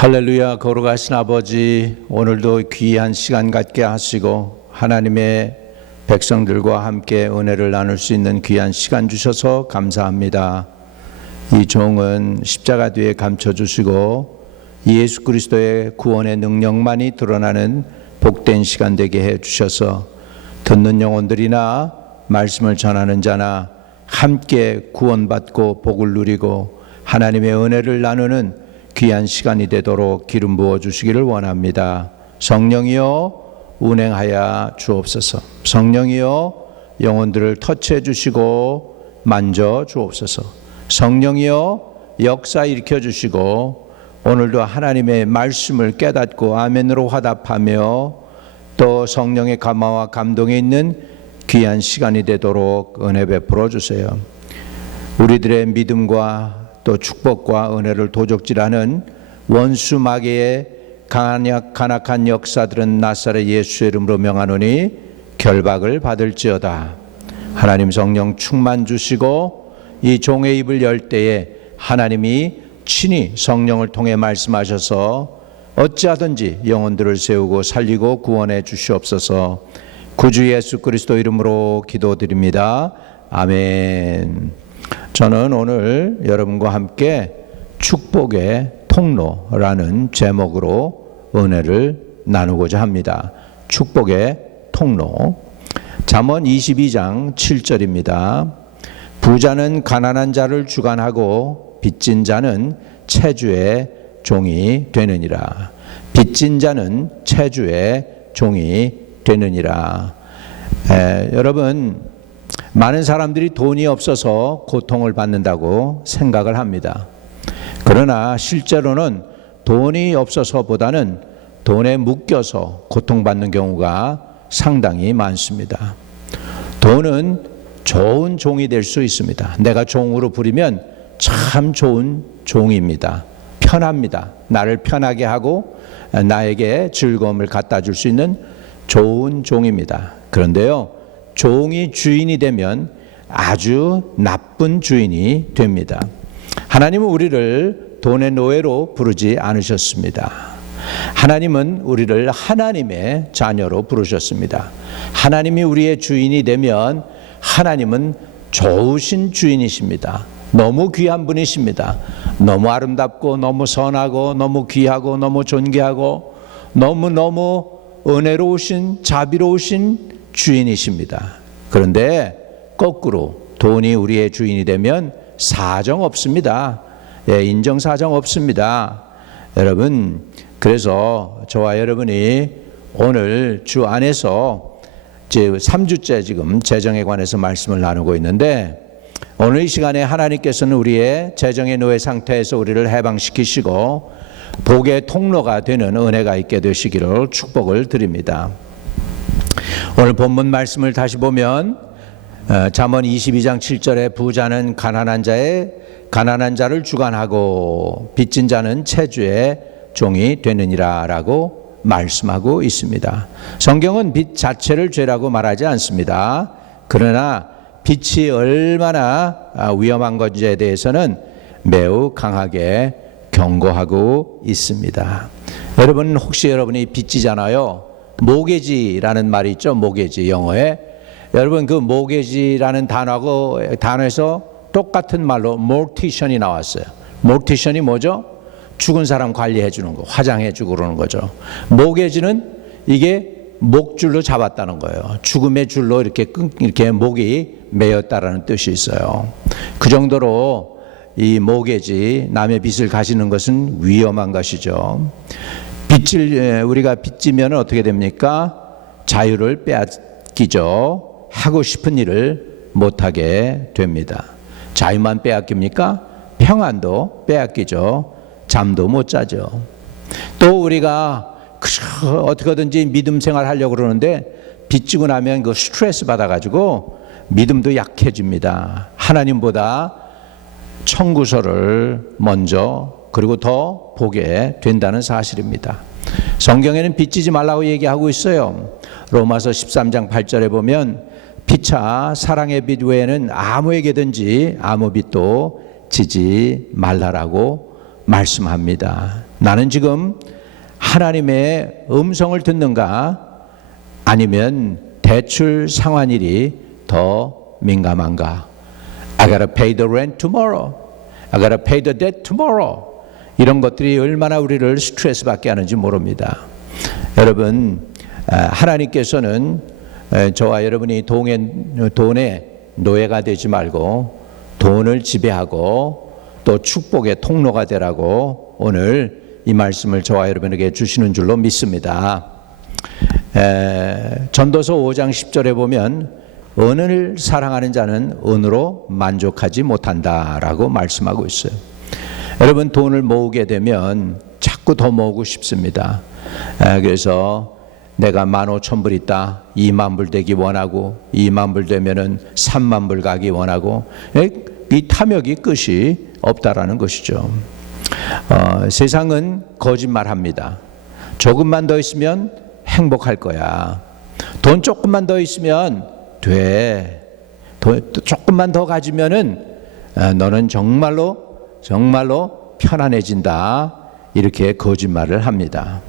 할렐루야. 거룩하신 아버지, 오늘도 귀한 시간 갖게 하시고 하나님의 백성들과 함께 은혜를 나눌 수 있는 귀한 시간 주셔서 감사합니다. 이 종은 십자가 뒤에 감춰주시고 예수 그리스도의 구원의 능력만이 드러나는 복된 시간 되게 해주셔서 듣는 영혼들이나 말씀을 전하는 자나 함께 구원받고 복을 누리고 하나님의 은혜를 나누는 귀한 시간이 되도록 기름 부어 주시기를 원합니다. 성령이여 운행하여 주옵소서. 성령이여 영혼들을 터치해 주시고 만져 주옵소서. 성령이여 역사 일으켜 주시고 오늘도 하나님의 말씀을 깨닫고 아멘으로 화답하며 또 성령의 감화와 감동이 있는 귀한 시간이 되도록 은혜 베풀어 주세요. 우리들의 믿음과 또 축복과 은혜를 도적질하는 원수 마귀의 간악한 역사들은 나사렛 예수의 이름으로 명하노니 결박을 받을지어다. 하나님 성령 충만 주시고 이 종의 입을 열 때에 하나님이 친히 성령을 통해 말씀하셔서 어찌하든지 영혼들을 세우고 살리고 구원해 주시옵소서. 구주 예수 그리스도 이름으로 기도드립니다. 아멘. 저는 오늘 여러분과 함께 축복의 통로라는 제목으로 은혜를 나누고자 합니다. 축복의 통로. 잠언 22장 7절입니다. 부자는 가난한 자를 주관하고 빚진 자는 채주의 종이 되느니라. 빚진 자는 채주의 종이 되느니라. 여러분, 많은 사람들이 돈이 없어서 고통을 받는다고 생각을 합니다. 그러나 실제로는 돈이 없어서보다는 돈에 묶여서 고통받는 경우가 상당히 많습니다. 돈은 좋은 종이 될 수 있습니다. 내가 종으로 부리면 참 좋은 종입니다. 편합니다. 나를 편하게 하고 나에게 즐거움을 갖다 줄 수 있는 좋은 종입니다. 그런데요, 종이 주인이 되면 아주 나쁜 주인이 됩니다. 하나님은 우리를 돈의 노예로 부르지 않으셨습니다. 하나님은 우리를 하나님의 자녀로 부르셨습니다. 하나님이 우리의 주인이 되면 하나님은 좋으신 주인이십니다. 너무 귀한 분이십니다. 너무 아름답고 너무 선하고 너무 귀하고 너무 존귀하고 너무너무 은혜로우신 자비로우신 주인이십니다. 그런데 거꾸로 돈이 우리의 주인이 되면 사정 없습니다. 인정사정 없습니다. 여러분, 그래서 저와 여러분이 오늘 주 안에서 3주째 지금 재정에 관해서 말씀을 나누고 있는데, 오늘 이 시간에 하나님께서는 우리의 재정의 노예 상태에서 우리를 해방시키시고 복의 통로가 되는 은혜가 있게 되시기를 축복을 드립니다. 오늘 본문 말씀을 다시 보면 잠언 22장 7절에 부자는 가난한 자를 주관하고 빚진 자는 채주의 종이 되느니라 라고 말씀하고 있습니다. 성경은 빚 자체를 죄라고 말하지 않습니다. 그러나 빚이 얼마나 위험한 건지에 대해서는 매우 강하게 경고하고 있습니다. 여러분, 혹시 여러분이 빚지잖아요. 모게지라는 말이 있죠. 모게지, 영어에. 여러분, 그 모게지라는 단어에서 똑같은 말로 mortician이 나왔어요. mortician이 뭐죠? 죽은 사람 관리해 주는 거, 화장해 주고 그러는 거죠. 모게지는 이게 목줄로 잡았다는 거예요. 죽음의 줄로 이렇게 목이 매였다라는 뜻이 있어요. 그 정도로 이 모게지, 남의 빚을 가지는 것은 위험한 것이죠. 우리가 빚지면 어떻게 됩니까? 자유를 빼앗기죠. 하고 싶은 일을 못하게 됩니다. 자유만 빼앗깁니까? 평안도 빼앗기죠. 잠도 못 자죠. 또 우리가 어떻게든지 믿음 생활 하려고 그러는데 빚지고 나면 그 스트레스 받아가지고 믿음도 약해집니다. 하나님보다 청구서를 먼저 그리고 더 보게 된다는 사실입니다. 성경에는 빚지지 말라고 얘기하고 있어요. 로마서 13장 8절에 보면 피차 사랑의 빚 외에는 아무에게든지 아무 빚도 지지 말라라고 말씀합니다. 나는 지금 하나님의 음성을 듣는가? 아니면 대출 상환일이 더 민감한가? I gotta pay the rent tomorrow. I gotta pay the debt tomorrow. 이런 것들이 얼마나 우리를 스트레스 받게 하는지 모릅니다. 여러분, 하나님께서는 저와 여러분이 돈의 노예가 되지 말고 돈을 지배하고 또 축복의 통로가 되라고 오늘 이 말씀을 저와 여러분에게 주시는 줄로 믿습니다. 전도서 5장 10절에 보면 은을 사랑하는 자는 은으로 만족하지 못한다라고 말씀하고 있어요. 여러분, 돈을 모으게 되면 자꾸 더 모으고 싶습니다. 그래서 내가 15,000불 있다, 20,000불 되기 원하고 20,000불 되면은 30,000불 가기 원하고, 이 탐욕이 끝이 없다라는 것이죠. 세상은 거짓말합니다. 조금만 더 있으면 행복할 거야. 돈 조금만 더 있으면 돼. 조금만 더 가지면은 너는 정말로 편안해진다. 이렇게 거짓말을 합니다.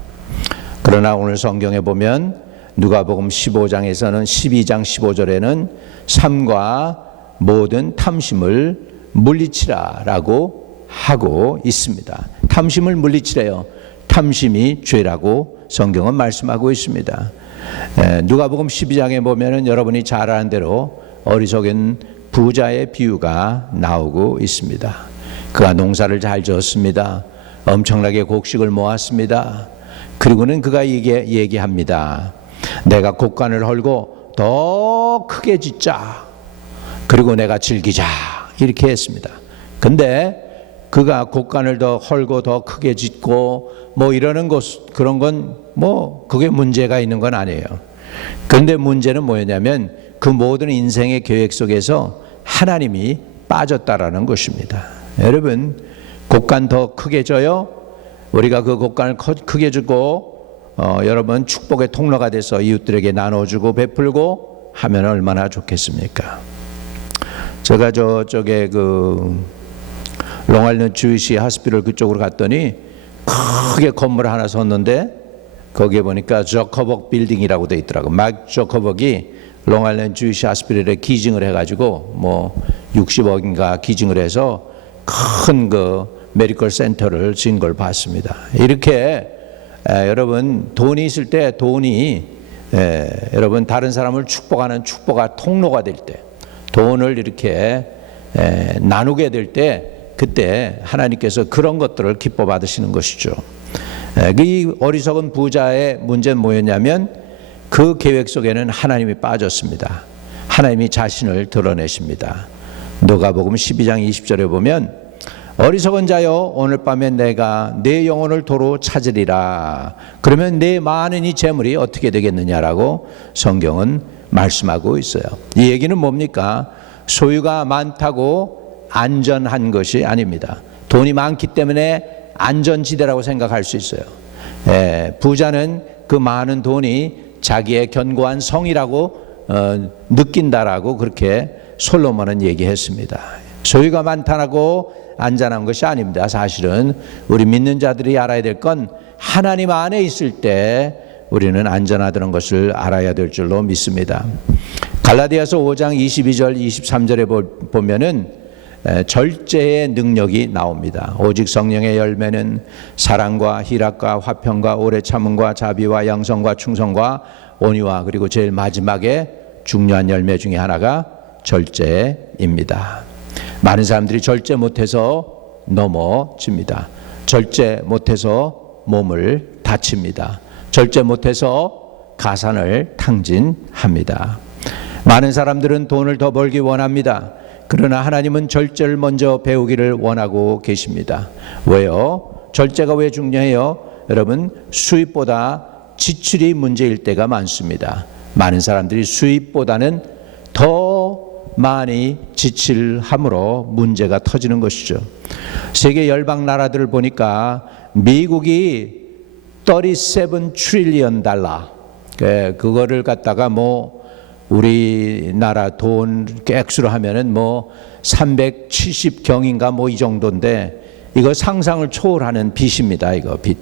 그러나 오늘 성경에 보면 누가복음 15장에서는 12장 15절에는 삶과 모든 탐심을 물리치라라고 하고 있습니다. 탐심을 물리치래요. 탐심이 죄라고 성경은 말씀하고 있습니다. 누가복음 12장에 보면은 여러분이 잘 아는 대로 어리석은 부자의 비유가 나오고 있습니다. 그가 농사를 잘 지었습니다. 엄청나게 곡식을 모았습니다. 그리고는 그가 얘기합니다. 내가 곡간을 헐고 더 크게 짓자. 그리고 내가 즐기자. 이렇게 했습니다. 근데 그가 곡간을 더 헐고 더 크게 짓고 뭐 이러는 것, 그런 건 뭐 그게 문제가 있는 건 아니에요. 그런데 문제는 뭐였냐면 그 모든 인생의 계획 속에서 하나님이 빠졌다라는 것입니다. 여러분, 곡간 더 크게 져요. 우리가 그 곡간을 크게 주고 여러분 축복의 통로가 돼서 이웃들에게 나눠주고 베풀고 하면 얼마나 좋겠습니까? 제가 저쪽에 롱아일랜드 주이시 하스피럴 그쪽으로 갔더니 크게 건물 하나 섰는데 거기에 보니까 저커벅 빌딩이라고 돼 있더라고. 막 저커벅이 롱아일랜드 주이시 하스피럴에 기증을 해가지고 뭐 60억인가 기증을 해서 큰 메디컬 센터를 지은 걸 봤습니다. 이렇게 여러분 돈이 있을 때 돈이 여러분 다른 사람을 축복하는 축복의 통로가 될 때, 돈을 이렇게 나누게 될 때, 그때 하나님께서 그런 것들을 기뻐 받으시는 것이죠. 이 어리석은 부자의 문제는 뭐였냐면 그 계획 속에는 하나님이 빠졌습니다. 하나님이 자신을 드러내십니다. 누가복음 12장 20절에 보면 어리석은 자여 오늘 밤에 내가 내 영혼을 도로 찾으리라. 그러면 내 많은 이 재물이 어떻게 되겠느냐라고 성경은 말씀하고 있어요. 이 얘기는 뭡니까? 소유가 많다고 안전한 것이 아닙니다. 돈이 많기 때문에 안전지대라고 생각할 수 있어요. 부자는 그 많은 돈이 자기의 견고한 성이라고 느낀다라고 그렇게 솔로몬은 얘기했습니다. 소유가 많다고 안전한 것이 아닙니다. 사실은 우리 믿는 자들이 알아야 될 건 하나님 안에 있을 때 우리는 안전하다는 것을 알아야 될 줄로 믿습니다. 갈라디아서 5장 22절 23절에 보면은 절제의 능력이 나옵니다. 오직 성령의 열매는 사랑과 희락과 화평과 오래 참음과 자비와 양성과 충성과 온유와, 그리고 제일 마지막에 중요한 열매 중에 하나가 절제입니다. 많은 사람들이 절제 못해서 넘어집니다. 절제 못해서 몸을 다칩니다. 절제 못해서 가산을 탕진합니다. 많은 사람들은 돈을 더 벌기 원합니다. 그러나 하나님은 절제를 먼저 배우기를 원하고 계십니다. 왜요? 절제가 왜 중요해요? 여러분, 수입보다 지출이 문제일 때가 많습니다. 많은 사람들이 수입보다는 더 많이 지출함으로 문제가 터지는 것이죠. 세계 열방 나라들을 보니까 미국이 37 트릴리언 달러, 그거를 갖다가 뭐 우리나라 돈 액수로 하면은 뭐 370경인가 뭐 이 정도인데, 이거 상상을 초월하는 빚입니다. 이거 빚.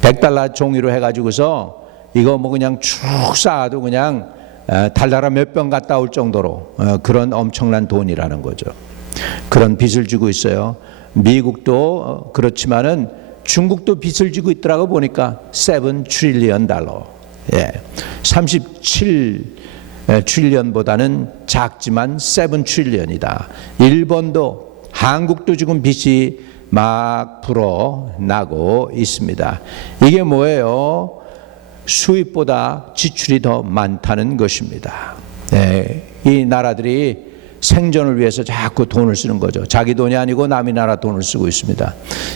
100달러 종이로 해가지고서 이거 뭐 그냥 쭉 쌓아도 그냥 달달한 몇 병 갔다 올 정도로 그런 엄청난 돈이라는 거죠. 그런 빚을 지고 있어요. 미국도 그렇지만은 중국도 빚을 지고 있더라고 보니까 7 트릴리언 달러. 예. 37 트릴리언보다는 작지만 7 트릴리언이다. 일본도 한국도 지금 빚이 막 불어나고 있습니다. 이게 뭐예요? 수입보다 지출이 더 많다는 것입니다. 네, 이 나라들이 생존을 위해서 자꾸 돈을 쓰는 거죠. 자기 돈이 아니고 남의 나라 돈을 쓰고 있습니다.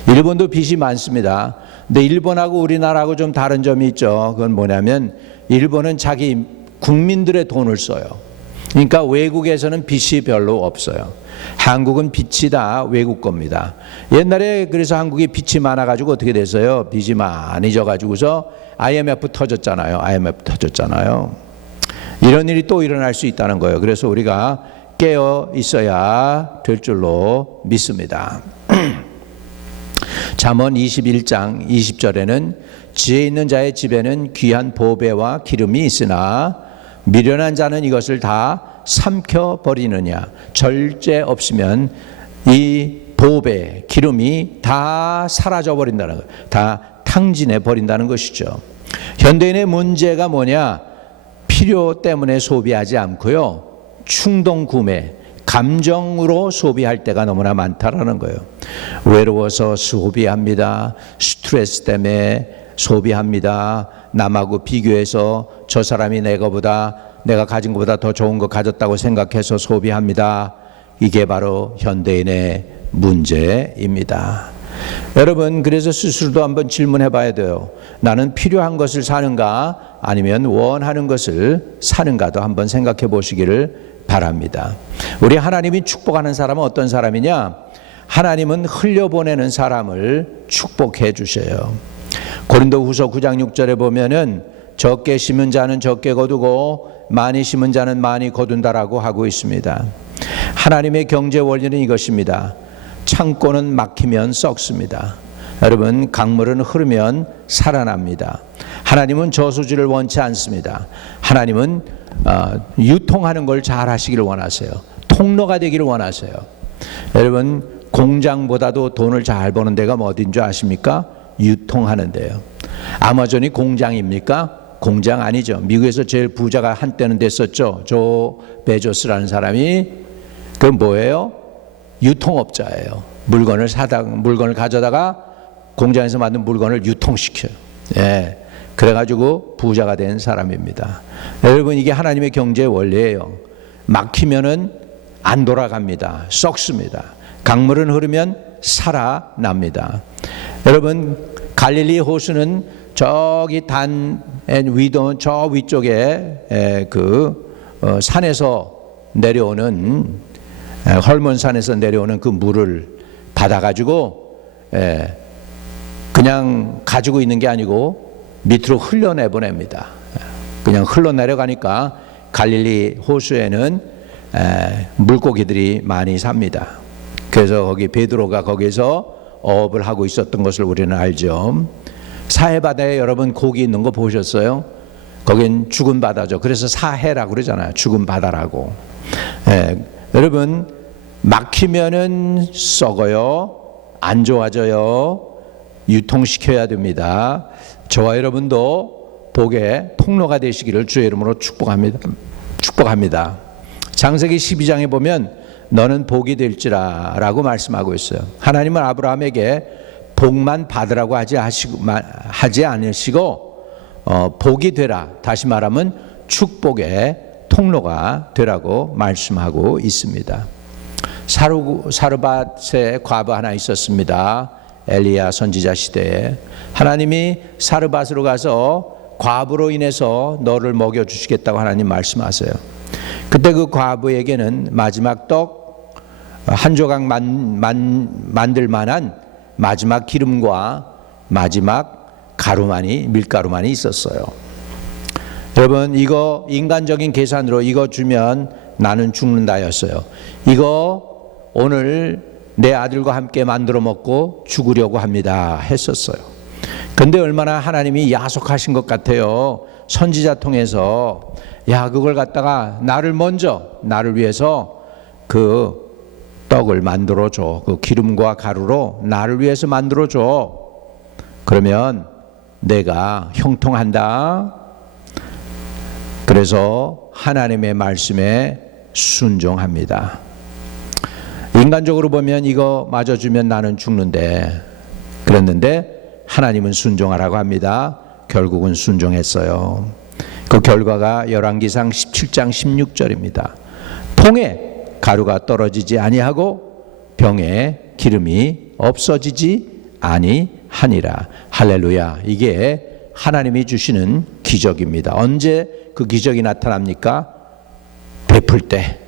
일본도 빚이 많습니다. 근데 일본하고 우리나라하고 좀 다른 점이 있죠. 그건 뭐냐면 일본은 자기 국민들의 돈을 써요. 그러니까 외국에서는 빚이 별로 없어요. 한국은 빚이 다 외국 겁니다. 옛날에 그래서 한국이 빚이 많아가지고 어떻게 됐어요? 빚이 많이 져가지고서 IMF 터졌잖아요. IMF 터졌잖아요. 이런 일이 또 일어날 수 있다는 거예요. 그래서 우리가 깨어 있어야 될 줄로 믿습니다. 잠언 21장 20절에는 지혜 있는 자의 집에는 귀한 보배와 기름이 있으나 미련한 자는 이것을 다 삼켜버리느냐. 절제 없으면 이 보배, 기름이 다 사라져버린다는 거예요. 다 탕진해 버린다는 것이죠. 현대인의 문제가 뭐냐? 필요 때문에 소비하지 않고요. 충동 구매, 감정으로 소비할 때가 너무나 많다라는 거예요. 외로워서 소비합니다. 스트레스 때문에 소비합니다. 남하고 비교해서 저 사람이 내가 가진 것보다 더 좋은 거 가졌다고 생각해서 소비합니다. 이게 바로 현대인의 문제입니다. 여러분, 그래서 스스로도 한번 질문해 봐야 돼요. 나는 필요한 것을 사는가 아니면 원하는 것을 사는가도 한번 생각해 보시기를 바랍니다. 우리 하나님이 축복하는 사람은 어떤 사람이냐? 하나님은 흘려보내는 사람을 축복해 주셔요. 고린도후서 9장 6절에 보면은 적게 심은 자는 적게 거두고 많이 심은 자는 많이 거둔다라고 하고 있습니다. 하나님의 경제 원리는 이것입니다. 창고는 막히면 썩습니다. 여러분, 강물은 흐르면 살아납니다. 하나님은 저수지를 원치 않습니다. 하나님은 유통하는 걸 잘 하시기를 원하세요. 통로가 되기를 원하세요. 여러분, 공장보다도 돈을 잘 버는 데가 어딘 줄 아십니까? 유통하는 데요. 아마존이 공장입니까? 공장 아니죠. 미국에서 제일 부자가 한때는 됐었죠. 조 베조스라는 사람이. 그 뭐예요? 유통업자예요. 물건을 가져다가 공장에서 만든 물건을 유통시켜요. 예. 그래가지고 부자가 된 사람입니다. 여러분, 이게 하나님의 경제 원리예요. 막히면은 안 돌아갑니다. 썩습니다. 강물은 흐르면 살아납니다. 여러분, 갈릴리 호수는 저기 단 위도 저 위쪽에 산에서 내려오는 헐몬산에서 내려오는 그 물을 받아가지고 그냥 가지고 있는 게 아니고 밑으로 흘러내보냅니다. 그냥 흘러내려가니까 갈릴리 호수에는 물고기들이 많이 삽니다. 그래서 거기 베드로가 거기서 어업을 하고 있었던 것을 우리는 알죠. 사해바다에 여러분 고기 있는 거 보셨어요? 거긴 죽은 바다죠. 그래서 사해라고 그러잖아요. 죽은 바다라고. 여러분, 막히면은 썩어요. 안 좋아져요. 유통시켜야 됩니다. 저와 여러분도 복의 통로가 되시기를 주의 이름으로 축복합니다. 창세기 12장에 보면 너는 복이 될지라 라고 말씀하고 있어요. 하나님은 아브라함에게 복만 받으라고 하지 않으시고 복이 되라, 다시 말하면 축복의 통로가 되라고 말씀하고 있습니다. 사르밧의 과부 하나 있었습니다. 엘리야 선지자 시대에 하나님이 사르밧으로 가서 과부로 인해서 너를 먹여주시겠다고 하나님 말씀하세요. 그때 그 과부에게는 마지막 떡 한 조각 만들 만한 마지막 기름과 마지막 밀가루만이 있었어요. 여러분, 이거 인간적인 계산으로 이거 주면 나는 죽는다였어요. 이거 오늘 내 아들과 함께 만들어 먹고 죽으려고 합니다 했었어요. 근데 얼마나 하나님이 야속하신 것 같아요. 선지자 통해서 야, 그걸 갖다가 나를 위해서 그 떡을 만들어줘. 그 기름과 가루로 나를 위해서 만들어줘. 그러면 내가 형통한다. 그래서 하나님의 말씀에 순종합니다. 인간적으로 보면 이거 마저 주면 나는 죽는데, 그랬는데 하나님은 순종하라고 합니다. 결국은 순종했어요. 그 결과가 열왕기상 17장 16절입니다. 통에 가루가 떨어지지 아니하고 병에 기름이 없어지지 아니하니라. 할렐루야. 이게 하나님이 주시는 기적입니다. 언제 그 기적이 나타납니까? 베풀 때,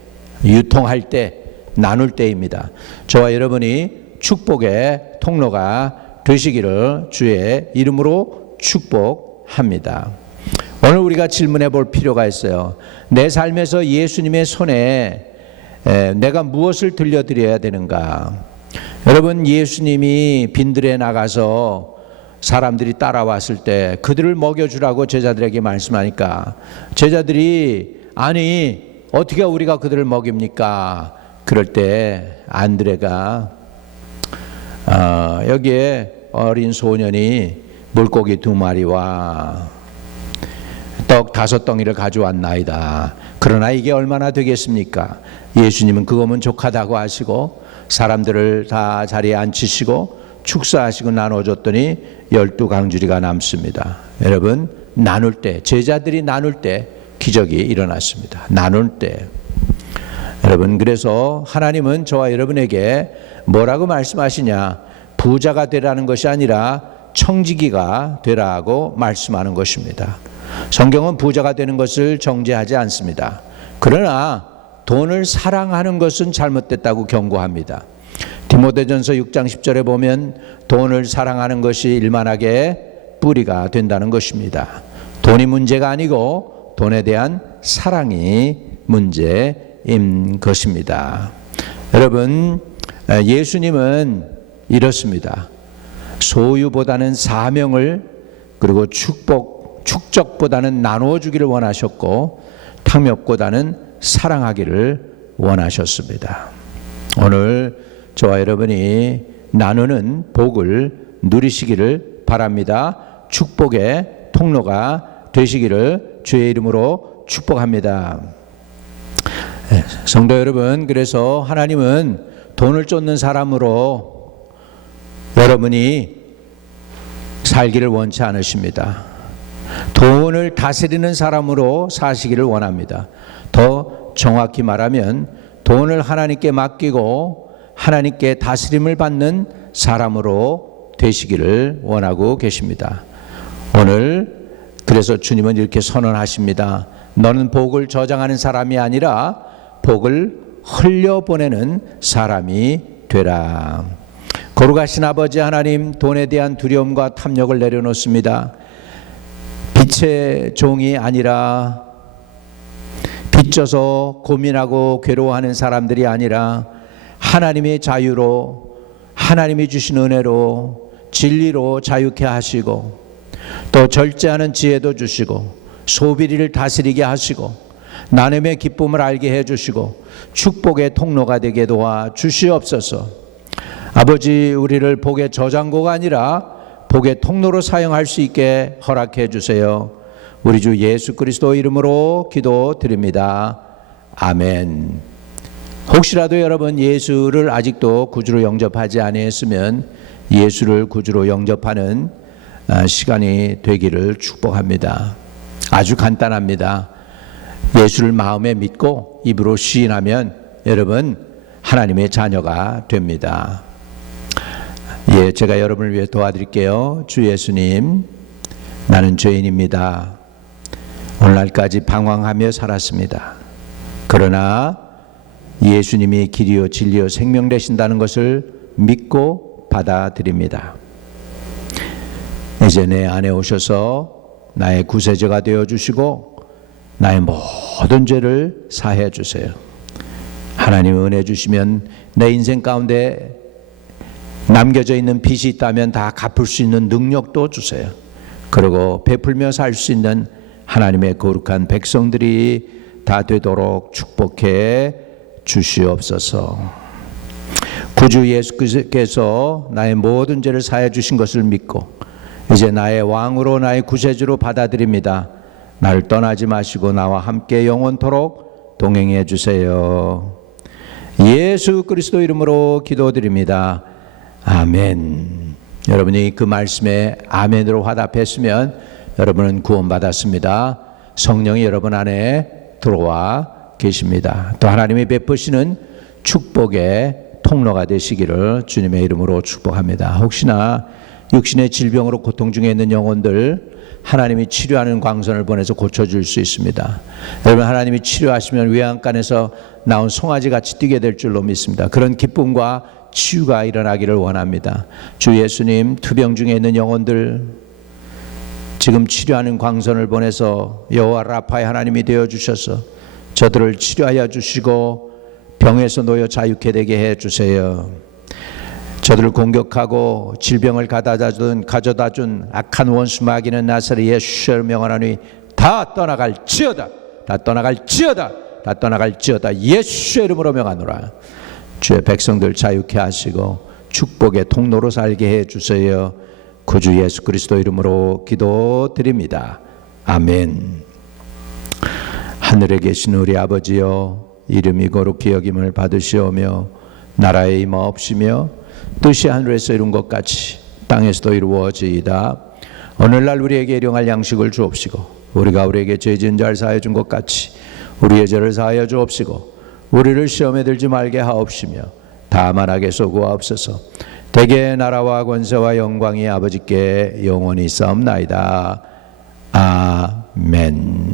유통할 때, 나눌 때입니다. 저와 여러분이 축복의 통로가 되시기를 주의 이름으로 축복합니다. 오늘 우리가 질문해 볼 필요가 있어요. 내 삶에서 예수님의 손에 내가 무엇을 들려드려야 되는가? 여러분, 예수님이 빈들에 나가서 사람들이 따라왔을 때 그들을 먹여주라고 제자들에게 말씀하니까 제자들이 아니 어떻게 우리가 그들을 먹입니까? 그럴 때 안드레가 여기에 어린 소년이 물고기 2마리와 떡 5덩이를 가져왔나이다. 그러나 이게 얼마나 되겠습니까? 예수님은 그거면 족하다고 하시고 사람들을 다 자리에 앉히시고 축사하시고 나눠줬더니 12강주리가 남습니다. 여러분, 나눌 때, 제자들이 나눌 때 기적이 일어났습니다. 나눌 때. 여러분, 그래서 하나님은 저와 여러분에게 뭐라고 말씀하시냐? 부자가 되라는 것이 아니라 청지기가 되라고 말씀하는 것입니다. 성경은 부자가 되는 것을 정죄하지 않습니다. 그러나 돈을 사랑하는 것은 잘못됐다고 경고합니다. 디모데전서 6장 10절에 보면 돈을 사랑하는 것이 일만하게 뿌리가 된다는 것입니다. 돈이 문제가 아니고 돈에 대한 사랑이 문제인 것입니다. 여러분, 예수님은 이렇습니다. 소유보다는 사명을, 그리고 축적보다는 나누어 주기를 원하셨고 탕몇보다는 사랑하기를 원하셨습니다. 오늘 저와 여러분이 나누는 복을 누리시기를 바랍니다. 축복의 통로가 되시기를 주의 이름으로 축복합니다. 성도 여러분, 그래서 하나님은 돈을 쫓는 사람으로 여러분이 살기를 원치 않으십니다. 돈을 다스리는 사람으로 사시기를 원합니다. 더 정확히 말하면 돈을 하나님께 맡기고 하나님께 다스림을 받는 사람으로 되시기를 원하고 계십니다. 오늘 그래서 주님은 이렇게 선언하십니다. 너는 복을 저장하는 사람이 아니라 복을 흘려보내는 사람이 되라. 거룩하신 아버지 하나님, 돈에 대한 두려움과 탐욕을 내려놓습니다. 빛의 종이 아니라, 빚져서 고민하고 괴로워하는 사람들이 아니라 하나님의 자유로, 하나님이 주신 은혜로, 진리로 자유케 하시고 또 절제하는 지혜도 주시고 소비를 다스리게 하시고 나눔의 기쁨을 알게 해주시고 축복의 통로가 되게 도와 주시옵소서. 아버지, 우리를 복의 저장고가 아니라 복의 통로로 사용할 수 있게 허락해 주세요. 우리 주 예수 그리스도 이름으로 기도드립니다. 아멘. 혹시라도 여러분 예수를 아직도 구주로 영접하지 아니했으면 예수를 구주로 영접하는 시간이 되기를 축복합니다. 아주 간단합니다. 예수를 마음에 믿고 입으로 시인하면 여러분 하나님의 자녀가 됩니다. 예, 제가 여러분을 위해 도와드릴게요. 주 예수님, 나는 죄인입니다. 오늘날까지 방황하며 살았습니다. 그러나 예수님이 길이요 진리요 생명 되신다는 것을 믿고 받아들입니다. 이제 내 안에 오셔서 나의 구세주가 되어주시고 나의 모든 죄를 사해 주세요. 하나님 은혜 주시면 내 인생 가운데 남겨져 있는 빚이 있다면 다 갚을 수 있는 능력도 주세요. 그리고 베풀며 살 수 있는 하나님의 거룩한 백성들이 다 되도록 축복해 주시옵소서. 구주 예수께서 나의 모든 죄를 사해 주신 것을 믿고 이제 나의 왕으로 나의 구세주로 받아들입니다. 나를 떠나지 마시고 나와 함께 영원토록 동행해 주세요. 예수 그리스도 이름으로 기도드립니다. 아멘. 여러분이 그 말씀에 아멘으로 화답했으면 여러분은 구원받았습니다. 성령이 여러분 안에 들어와 계십니다. 또 하나님이 베푸시는 축복의 통로가 되시기를 주님의 이름으로 축복합니다. 혹시나 육신의 질병으로 고통 중에 있는 영혼들 하나님이 치료하는 광선을 보내서 고쳐줄 수 있습니다. 여러분 하나님이 치료하시면 외양간에서 나온 송아지같이 뛰게 될 줄로 믿습니다. 그런 기쁨과 치유가 일어나기를 원합니다. 주 예수님 투병 중에 있는 영혼들 지금 치료하는 광선을 보내서 여호와 라파의 하나님이 되어주셔서 저들을 치료하여 주시고 병에서 놓여 자유케 되게 해주세요. 저들을 공격하고 질병을 가져다 준 악한 원수 마귀는 나사렛 예수를 명하노니 다 떠나갈지어다. 다 떠나갈지어다. 다 떠나갈지어다. 예수의 이름으로 명하노라. 주의 백성들 자유케 하시고 축복의 통로로 살게 해주세요. 구주 예수 그리스도 이름으로 기도드립니다. 아멘. 하늘에 계신 우리 아버지여, 이름이 거룩히 여김을 받으시오며 나라에 임하옵시며 뜻이 하늘에서 이룬 것 같이 땅에서도 이루어지이다. 오늘날 우리에게 일용할 양식을 주옵시고 우리가 우리에게 죄 지은 자를 사하여 준 것 같이 우리의 죄를 사하여 주옵시고 우리를 시험에 들지 말게 하옵시며 다만 악에서 구하옵소서. 대개 나라와 권세와 영광이 아버지께 영원히 싸움나이다. 아멘.